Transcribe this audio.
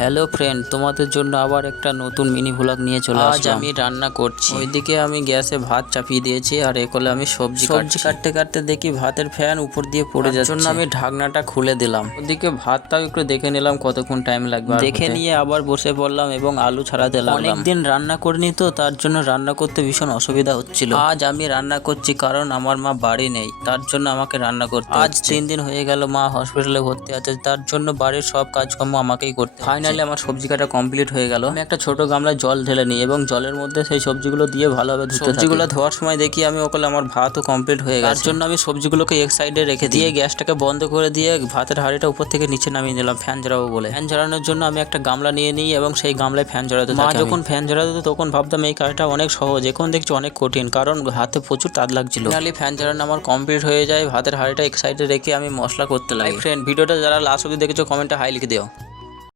Hello friend, তোমাদের জন্য আবার একটা নতুন মিনি ভ্লগ নিয়ে চলে আসলাম। আজ আমি রান্না করছি। ওইদিকে আমি গ্যাসে ভাত চাপিয়ে দিয়েছি আর একলে আমি সবজি কাটতে কাটতে দেখি ভাতের ফ্যান উপর দিয়ে পড়ে যাচ্ছে। জন্য আমি ঢাকনাটা খুলে দিলাম। ওদিকে ভাতটাও একটু দেখে নিলাম কতক্ষণ টাইম লাগবে। দেখে নিয়ে আবার বসে পড়লাম এবং আলু ছাড়াতে লাগলাম। অনেকদিন রান্না করিনি তো, তার জন্য রান্না করতে ভীষণ অসুবিধা হচ্ছিল। আজ আমি রান্না করছি কারণ আমার মা বাড়ি নেই, তার জন্য আমাকে রান্না করতে আজ 3 দিন হয়ে গেল মা হসপিটালে ভর্তি আছে, তার জন্য বাড়ির সব কাজকর্ম আমাকেই করতে। ফাইনালি আমার সবজি কাটা কমপ্লিট হয়ে গেল। আমি একটা ছোট গামলায় জল ঢেলে নিই এবং জলের মধ্যে সেই সবজিগুলো দিয়ে ভালোভাবে ধুতে থাকি। সবজিগুলো ধোয়ার সময় দেখি আমি ওগুলো আমার ভাতও কমপ্লিট হয়ে গেছে। তার জন্য আমি সবজিগুলোকে এক সাইডে রেখে দিয়ে গ্যাসটাকে বন্ধ করে দিয়ে ভাতের হাঁড়িটা উপর থেকে নিচে নামিয়ে নিলাম ফ্যান ঝরাবো বলে। ফ্যান ঝরানোর জন্য আমি একটা গামলা নিয়ে নিই এবং সেই গামলায় ফ্যান ঝরাতে থাকি। মা যখন ফ্যান ঝরাতো তখন ভাবতাম এই কাজটা অনেক সহজ, এখন দেখছি অনেক কঠিন কারণ হাতে প্রচুর তাপ লাগছিল। ফাইনালি ফ্যান ঝরানো আমার কমপ্লিট হয়ে যায়। ভাতের হাঁড়িটা এক সাইডে রেখে আমি মশলা করতে লাগি। ফ্রেন্ড, ভিডিওটা যারা লাস্ট অবধি দেখেছো কমেন্টে হাই লিখে দিও।